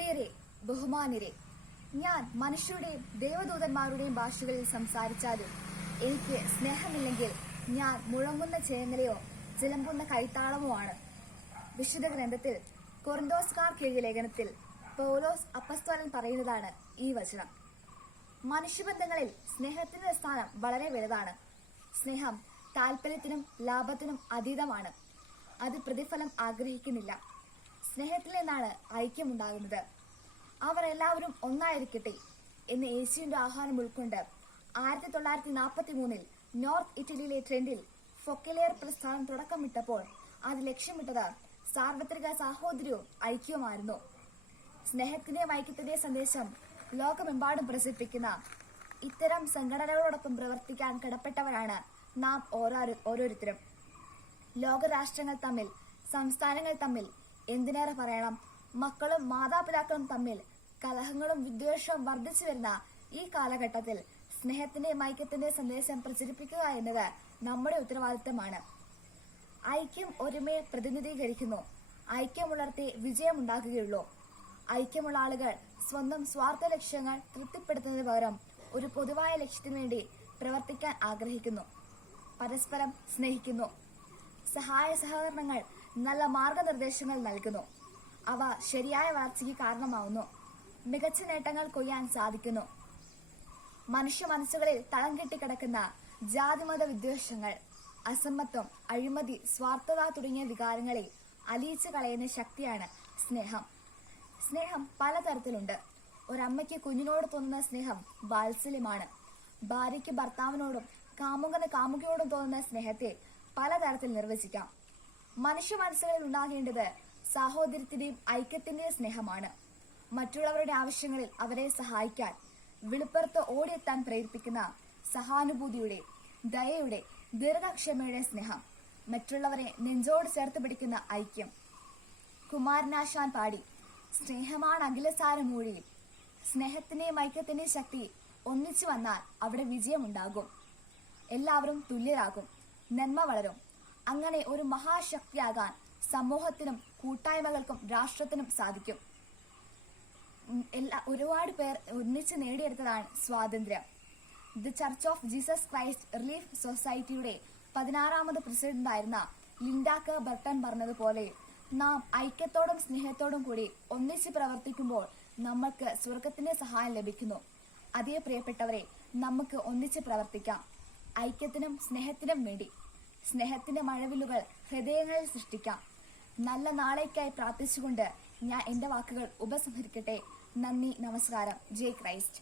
പ്രിയരെ, ബഹുമാന്യരെ, ഞാൻ മനുഷ്യരുടെയും ദേവദൂതന്മാരുടെയും ഭാഷകളിൽ സംസാരിച്ചാലും എനിക്ക് സ്നേഹമില്ലെങ്കിൽ ഞാൻ മുഴങ്ങുന്ന ചേങ്ങലയോ ചിലമ്പുന്ന കൈത്താളമോ ആണ്. വിശുദ്ധ ഗ്രന്ഥത്തിൽ കൊറിന്തോസ്കാർക്ക് എഴുതിയ ലേഖനത്തിൽ പൗലോസ് അപ്പസ്തോലൻ പറയുന്നതാണ് ഈ വചനം. മനുഷ്യബന്ധങ്ങളിൽ സ്നേഹത്തിന്റെ സ്ഥാനം വളരെ വലുതാണ്. സ്നേഹം താല്പര്യത്തിനും ലാഭത്തിനും അതീതമാണ്. അത് പ്രതിഫലം ആഗ്രഹിക്കുന്നില്ല. സ്നേഹത്തിൽ നിന്നാണ് ഐക്യമുണ്ടാകുന്നത്. അവർ എല്ലാവരും ഒന്നായിരിക്കട്ടെ എന്ന് യേശുവിന്റെ ആഹ്വാനം ഉൾക്കൊണ്ട് 1943 നോർത്ത് ഇറ്റലിയിലെ ട്രെൻഡിൽ ഫൊക്കലേർ പ്രസ്ഥാനം തുടക്കമിട്ടപ്പോൾ അത് ലക്ഷ്യമിട്ടത് സാർവത്രിക സാഹോദര്യവും ഐക്യവുമായിരുന്നു. സ്നേഹത്തിന്റെയും ഐക്യത്തിന്റെയും സന്ദേശം ലോകമെമ്പാടും പ്രചരിപ്പിക്കുന്ന ഇത്തരം സംഘടനകളോടൊപ്പം പ്രവർത്തിക്കാൻ കടപ്പെട്ടവരാണ് നാം ഓരോരുത്തരും. ലോകരാഷ്ട്രങ്ങൾ തമ്മിൽ, സംസ്ഥാനങ്ങൾ തമ്മിൽ, എന്തിനേറെ പറയണം, മക്കളും മാതാപിതാക്കളും തമ്മിൽ കലഹങ്ങളും വിദ്വേഷവും വർദ്ധിച്ചു വരുന്ന ഈ കാലഘട്ടത്തിൽ സ്നേഹത്തിന്റെയും ഐക്യത്തിന്റെയും സന്ദേശം പ്രചരിപ്പിക്കുക എന്നത് നമ്മുടെ ഉത്തരവാദിത്തമാണ്. ഐക്യം ഒരുമയെ പ്രതിനിധീകരിക്കുന്നു. ഐക്യമുള്ളടത്തെ വിജയമുണ്ടാകുകയുള്ളൂ. ഐക്യമുള്ള ആളുകൾ സ്വന്തം സ്വാർത്ഥ ലക്ഷ്യങ്ങൾ തൃപ്തിപ്പെടുത്തുന്നതിന് പകരം ഒരു പൊതുവായ ലക്ഷ്യത്തിനു വേണ്ടി പ്രവർത്തിക്കാൻ ആഗ്രഹിക്കുന്നു. പരസ്പരം സ്നേഹിക്കുന്നു. സഹായ സഹകരണങ്ങൾ നല്ല മാർഗനിർദ്ദേശങ്ങൾ നൽകുന്നു. അവ ശരിയായ വളർച്ചയ്ക്ക് കാരണമാവുന്നു. മികച്ച നേട്ടങ്ങൾ കൊയ്യാൻ സാധിക്കുന്നു. മനുഷ്യ മനസ്സുകളിൽ തളം കെട്ടിക്കിടക്കുന്ന ജാതിമത വിദ്വേഷങ്ങൾ, അസമത്വം, അഴിമതി, സ്വാർത്ഥത തുടങ്ങിയ വികാരങ്ങളെ അലിയിച്ചു കളയുന്ന ശക്തിയാണ് സ്നേഹം. സ്നേഹം പലതരത്തിലുണ്ട്. ഒരമ്മയ്ക്ക് കുഞ്ഞിനോട് തോന്നുന്ന സ്നേഹം വാത്സല്യമാണ്. ഭാര്യയ്ക്ക് ഭർത്താവിനോടും കാമുകന് കാമുകിയോടും തോന്നുന്ന സ്നേഹത്തെ പലതരത്തിൽ നിർവചിക്കാം. മനുഷ്യ മനസ്സുകളിൽ ഉണ്ടാകേണ്ടത് സാഹോദര്യത്തിന്റെയും ഐക്യത്തിന്റെയും സ്നേഹമാണ്. മറ്റുള്ളവരുടെ ആവശ്യങ്ങളിൽ അവരെ സഹായിക്കാൻ വിളിപ്പുറത്ത് ഓടിയെത്താൻ പ്രേരിപ്പിക്കുന്ന സഹാനുഭൂതിയുടെ, ദയയുടെ, ദീർഘക്ഷമയുടെ സ്നേഹം. മറ്റുള്ളവരെ നെഞ്ചോട് ചേർത്ത് പിടിക്കുന്ന ഐക്യം. കുമാരനാശാൻ പാടി, സ്നേഹമാണ് അഖിലസാരമൂഴി. സ്നേഹത്തിന്റെയും ഐക്യത്തിന്റെയും ശക്തി ഒന്നിച്ചു വന്നാൽ അവിടെ വിജയമുണ്ടാകും. എല്ലാവരും തുല്യരാകും. നന്മ വളരും. അങ്ങനെ ഒരു മഹാശക്തിയാകാൻ സമൂഹത്തിനും കൂട്ടായ്മകൾക്കും രാഷ്ട്രത്തിനും സാധിക്കും. ഒരുപാട് പേർ ഒന്നിച്ച് നേടിയെടുത്തതാണ് സ്വാതന്ത്ര്യം. The church of Jesus Christ relief സൊസൈറ്റിയുടെ 16ാമത് പ്രസിഡന്റായിരുന്ന ലിൻഡാ ബർട്ടൺ പറഞ്ഞതുപോലെ, നാം ഐക്യത്തോടും സ്നേഹത്തോടും കൂടി ഒന്നിച്ച് പ്രവർത്തിക്കുമ്പോൾ നമ്മൾക്ക് സ്വർഗത്തിന്റെ സഹായം ലഭിക്കുന്നു. അതേ പ്രിയപ്പെട്ടവരെ, നമുക്ക് ഒന്നിച്ച് പ്രവർത്തിക്കാം. ഐക്യത്തിനും സ്നേഹത്തിനും വേണ്ടി സ്നേഹത്തിന്റെ മഴവില്ലുകൾ ഹൃദയങ്ങളിൽ സൃഷ്ടിക്കാം. നല്ല നാളേക്കായി പ്രാർത്ഥിച്ചുകൊണ്ട് ഞാൻ എന്റെ വാക്കുകൾ ഉപസംഹരിക്കട്ടെ. നന്ദി, നമസ്കാരം. ജയ് ക്രൈസ്റ്റ്.